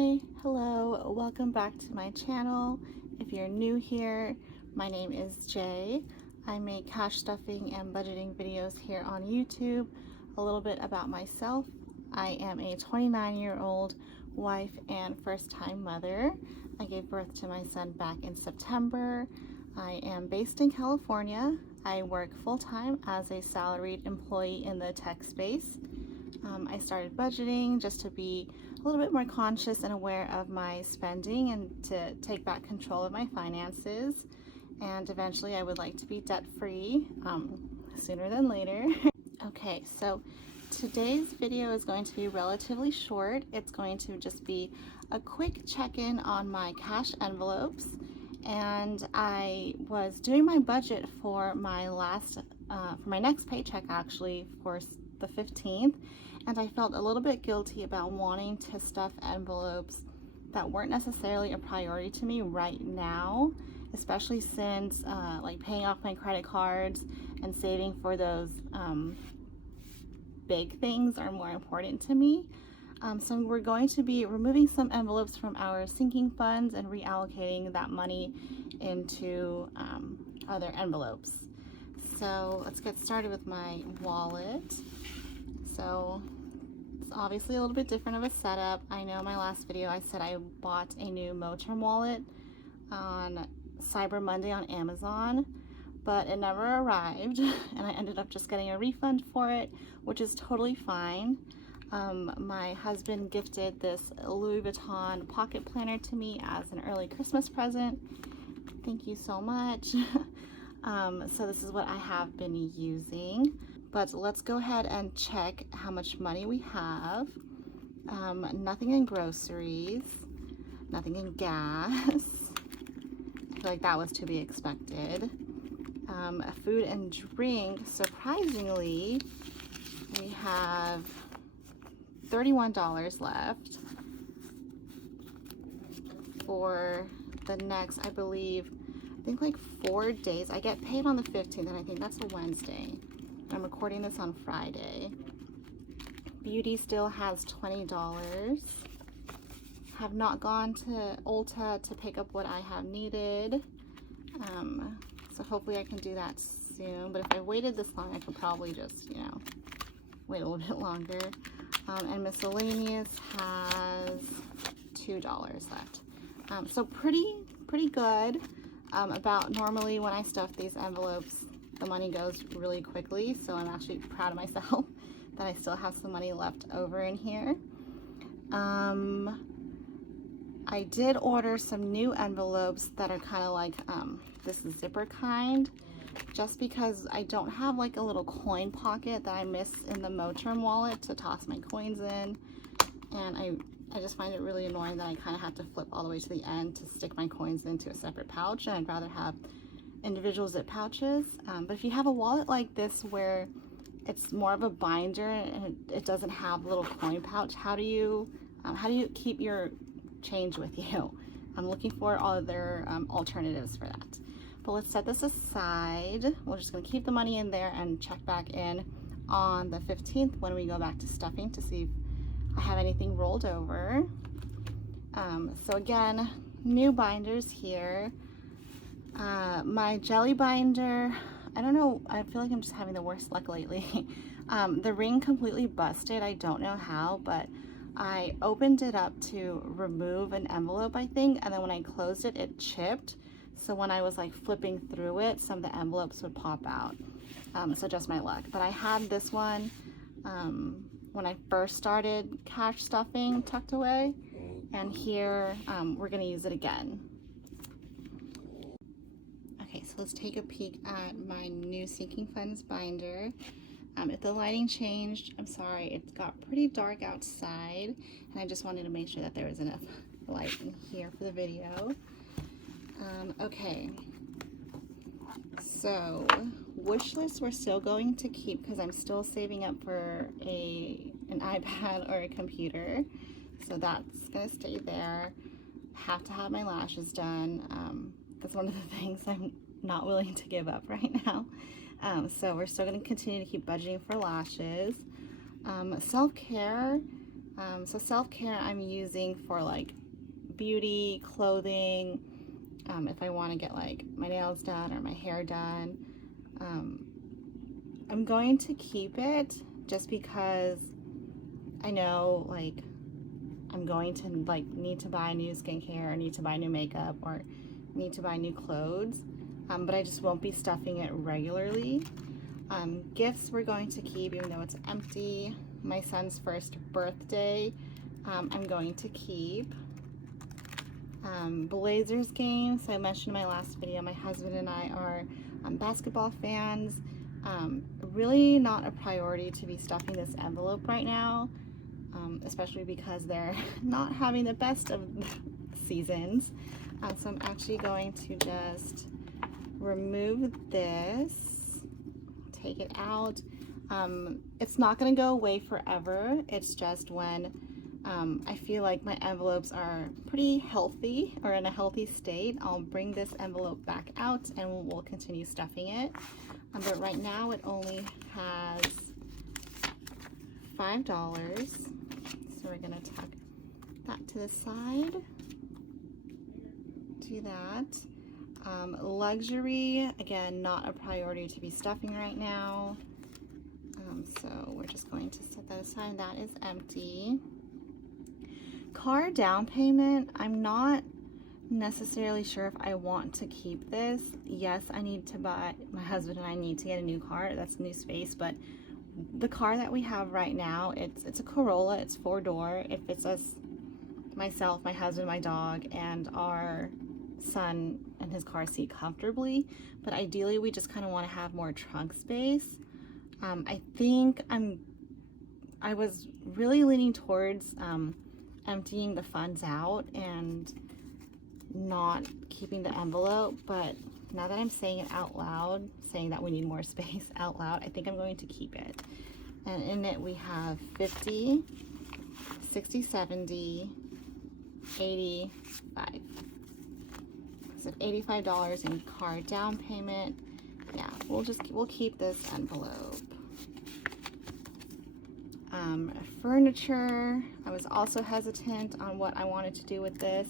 Hi, hello, welcome back to my channel. If you're new here, my name is Jay. I make cash stuffing and budgeting videos here on YouTube. A little bit about myself. I am a 29-year-old wife and first-time mother. I gave birth to my son back in September. I am based in California. I work full-time as a salaried employee in the tech space. I started budgeting just to be a little bit more conscious and aware of my spending and to take back control of my finances. And eventually I would like to be debt-free sooner than later. Okay, so today's video is going to be relatively short. It's going to just be a quick check-in on my cash envelopes. And I was doing my budget for my next paycheck, actually, of course, the 15th. And I felt a little bit guilty about wanting to stuff envelopes that weren't necessarily a priority to me right now, especially since like paying off my credit cards and saving for those big things are more important to me. So we're going to be removing some envelopes from our sinking funds and reallocating that money into other envelopes. So let's get started with my wallet. So it's obviously a little bit different of a setup. I know in my last video I said I bought a new Moterm wallet on Cyber Monday on Amazon, but it never arrived and I ended up just getting a refund for it, which is totally fine. My husband gifted this Louis Vuitton pocket planner to me as an early Christmas present. Thank you so much. So this is what I have been using. But let's go ahead and check how much money we have. Nothing in groceries, nothing in gas. I feel like that was to be expected. Food and drink, surprisingly, we have $31 left for the next, I think like 4 days. I get paid on the 15th, and I think that's a Wednesday. I'm recording this on Friday. Beauty still has $20. Have not gone to Ulta to pick up what I have needed. So hopefully I can do that soon. But if I waited this long, I could probably just, wait a little bit longer. And miscellaneous has $2 left. So pretty good. About normally when I stuff these envelopes, the money goes really quickly, so I'm actually proud of myself that I still have some money left over in here. I did order some new envelopes that are kind of like this zipper kind, just because I don't have like a little coin pocket that I miss in the Moterm wallet to toss my coins in, and I just find it really annoying that I kind of have to flip all the way to the end to stick my coins into a separate pouch, and I'd rather have individual zip pouches. But if you have a wallet like this where it's more of a binder and it doesn't have a little coin pouch, how do you keep your change with you? I'm looking for other alternatives for that. But let's set this aside. We're just going to keep the money in there and check back in on the 15th when we go back to stuffing to see if I have anything rolled over. So again, new binders here. My jelly binder, I don't know, I feel like I'm just having the worst luck lately. The ring completely busted. I don't know how, but I opened it up to remove an envelope, I think, and then when I closed it, it chipped. So when I was like flipping through it, some of the envelopes would pop out. So just my luck. But I had this one when I first started cash stuffing tucked away, and here we're gonna use it again. Okay, so let's take a peek at my new sinking funds binder. If the lighting changed, I'm sorry, it got pretty dark outside, and I just wanted to make sure that there was enough light in here for the video. Okay, so Wishlist we're still going to keep because I'm still saving up for an iPad or a computer, so that's gonna stay there. Have to have my lashes done. That's one of the things I'm not willing to give up right now. So we're still going to continue to keep budgeting for lashes. Self-care, So self-care I'm using for like beauty, clothing, if I want to get like my nails done or my hair done. I'm going to keep it just because I know like I'm going to like need to buy new skincare or need to buy new makeup or need to buy new clothes, but I just won't be stuffing it regularly. Gifts we're going to keep even though it's empty. My son's first birthday, I'm going to keep. Blazers game, so I mentioned in my last video, my husband and I are basketball fans. Really not a priority to be stuffing this envelope right now, especially because they're not having the best of seasons. So I'm actually going to just remove this, take it out. It's not going to go away forever. It's just when I feel like my envelopes are pretty healthy or in a healthy state, I'll bring this envelope back out and we'll continue stuffing it. But right now it only has $5. So we're going to tuck that to the side. Do that. Luxury, again, not a priority to be stuffing right now. So we're just going to set that aside. That is empty. Car down payment, I'm not necessarily sure if I want to keep this. Yes, I need to buy, my husband and I need to get a new car. That's new space, but the car that we have right now, it's a Corolla. It's 4-door. It fits us, myself, my husband, my dog, and our son in his car seat comfortably. But ideally, we just kind of want to have more trunk space. I think I was really leaning towards emptying the funds out and not keeping the envelope, but now that I'm saying it out loud, saying that we need more space out loud, I think I'm going to keep it. And in it we have 50, 60, 70, 85. So $85 in car down payment. Yeah, we'll keep this envelope. Furniture, I was also hesitant on what I wanted to do with this.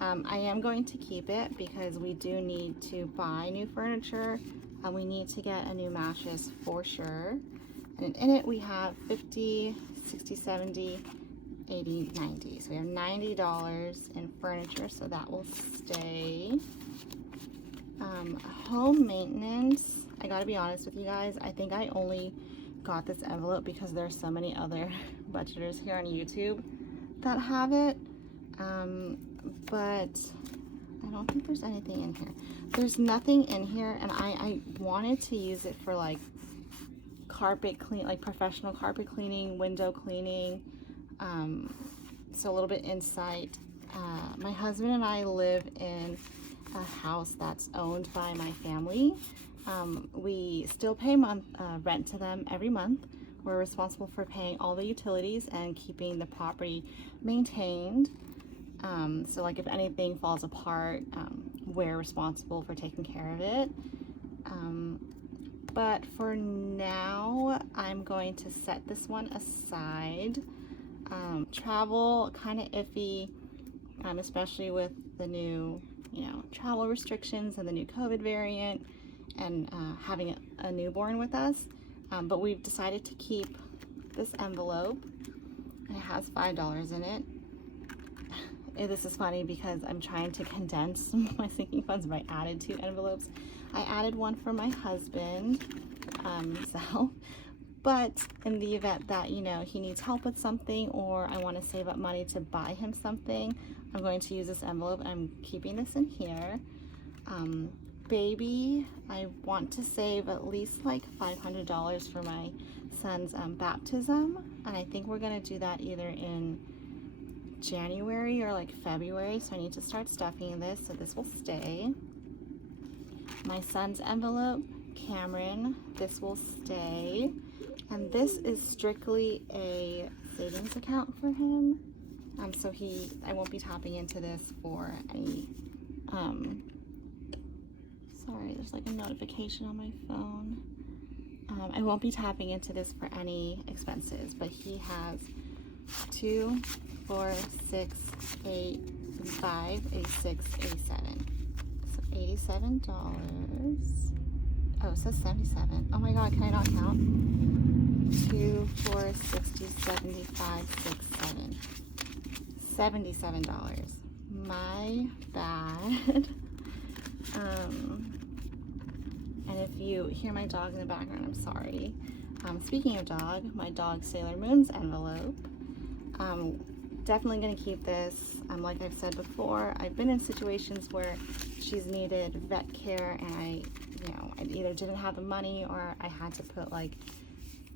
I am going to keep it because we do need to buy new furniture. We need to get a new mattress for sure. And in it we have 50, 60, 70, 80, 90. So we have $90 in furniture, so that will stay. Home maintenance, I gotta be honest with you guys, I think I only got this envelope because there's so many other budgeters here on YouTube that have it. But I don't think there's anything in here. There's nothing in here, and I wanted to use it for like carpet clean, like professional carpet cleaning, window cleaning, so a little bit insight. My husband and I live in a house that's owned by my family. We still pay rent to them every month. We're responsible for paying all the utilities and keeping the property maintained. So like if anything falls apart, we're responsible for taking care of it. But for now, I'm going to set this one aside. Travel, kind of iffy, especially with the new, travel restrictions and the new COVID variant and having a newborn with us. But we've decided to keep this envelope. It has $5 in it. This is funny because I'm trying to condense my sinking funds by added 2 envelopes. I added one for my husband himself, but in the event that, he needs help with something or I want to save up money to buy him something, I'm going to use this envelope. I'm keeping this in here. Baby, I want to save at least like $500 for my son's baptism, and I think we're going to do that either in January or like February, so I need to start stuffing this, so this will stay. My son's envelope, Cameron, this will stay, and this is strictly a savings account for him, so I won't be tapping into this for any sorry, there's like a notification on my phone. I won't be tapping into this for any expenses, but he has 2, 4, 6, 8, 5, 86, 87. So $87. Oh, it says 77. Oh my god, can I not count? 2, 4, 60, 75, 6, 7. $77. My bad. And if you hear my dog in the background, I'm sorry. Speaking of dog, my dog Sailor Moon's envelope. Definitely gonna keep this. Like I've said before, I've been in situations where she's needed vet care and I either didn't have the money or I had to put like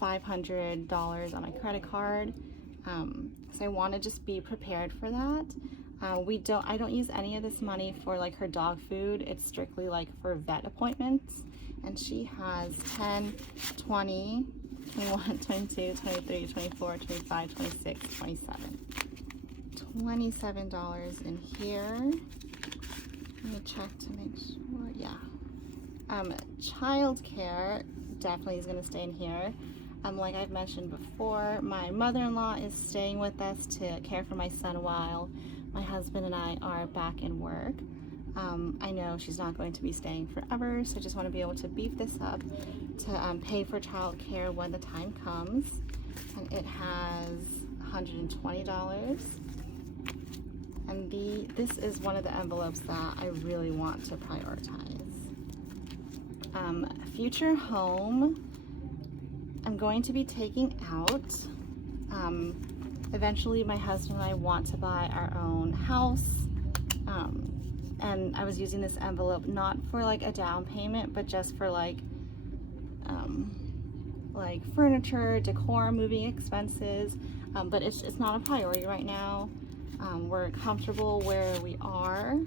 $500 on my credit card. So I want to just be prepared for that. I don't use any of this money for like her dog food. It's strictly like for vet appointments. And she has 10, 20, 21, 22, 23, 24, 25, 26, 27. $27 in here. Let me check to make sure. Yeah. Child care definitely is going to stay in here. Like I've mentioned before, my mother-in-law is staying with us to care for my son while my husband and I are back in work. I know she's not going to be staying forever, so I just want to be able to beef this up to pay for child care when the time comes. And it has $120. And this is one of the envelopes that I really want to prioritize. Future home, I'm going to be taking out. Eventually my husband and I want to buy our own house. And I was using this envelope not for like a down payment, but just for like furniture, decor, moving expenses. But it's not a priority right now. We're comfortable where we are.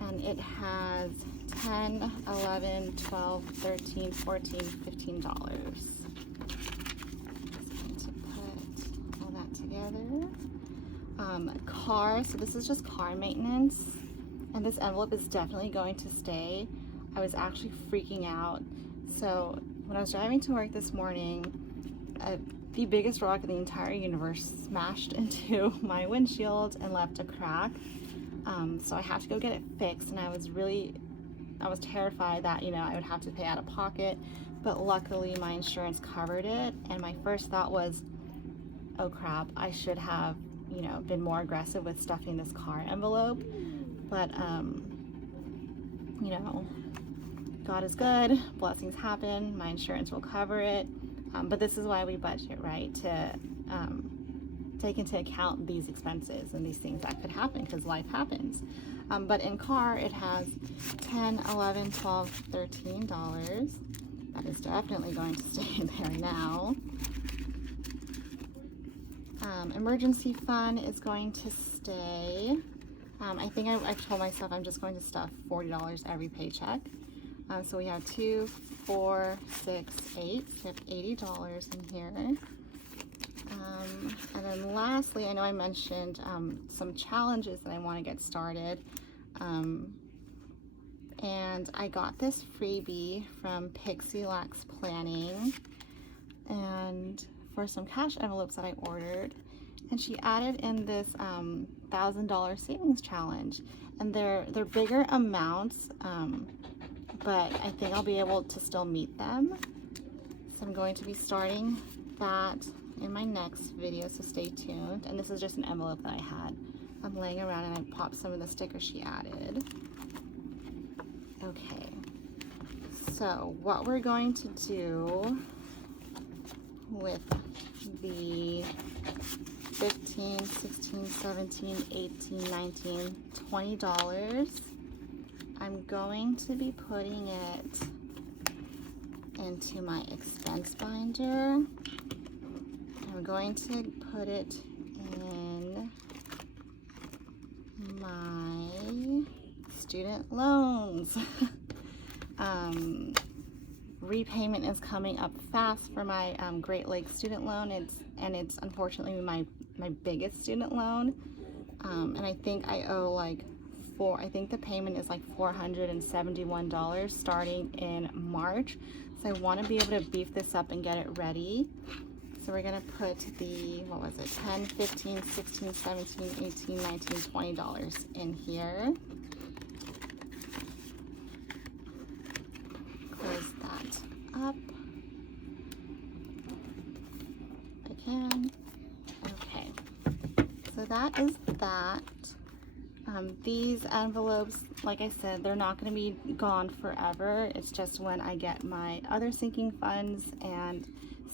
And it has 10, 11, 12, 13, 14, $15. Together. Car, so this is just car maintenance, and this envelope is definitely going to stay. I was actually freaking out. So when I was driving to work this morning, the biggest rock in the entire universe smashed into my windshield and left a crack. So I had to go get it fixed, and I was terrified that I would have to pay out of pocket, but luckily my insurance covered it. And my first thought was, oh crap, I should have, been more aggressive with stuffing this car envelope. But, God is good, blessings happen, my insurance will cover it. But this is why we budget, right? To take into account these expenses and these things that could happen because life happens. But in car, it has $10, $11, $12, $13. That is definitely going to stay in there now. Emergency fund is going to stay. I think I've told myself I'm just going to stuff $40 every paycheck. So we have 2, 4, 6, 8. So we have $80 in here. And then lastly, I know I mentioned some challenges that I want to get started. And I got this freebie from Pixie Lax Planning, and for some cash envelopes that I ordered, and she added in this $1,000 savings challenge, and they're bigger amounts, but I think I'll be able to still meet them. So I'm going to be starting that in my next video, so stay tuned. And this is just an envelope that I had. I'm laying around and I popped some of the stickers she added. Okay, so what we're going to do with the 15, 16, 17, 18, 19, $20, I'm going to be putting it into my expense binder. I'm going to put it in my student loans. Repayment is coming up fast for my Great Lakes student loan. It's unfortunately my biggest student loan, and I think I owe I think the payment is like $471 starting in March. So I want to be able to beef this up and get it ready. So we're gonna put the, what was it, 10, 15, 16, 17, 18, 19, $20 in here. Close that up. If I can. Okay. So that is that. These envelopes, like I said, they're not going to be gone forever. It's just when I get my other sinking funds and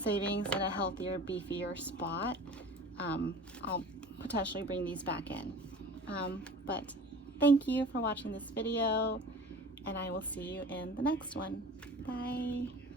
savings in a healthier, beefier spot, I'll potentially bring these back in. But thank you for watching this video, and I will see you in the next one. Bye.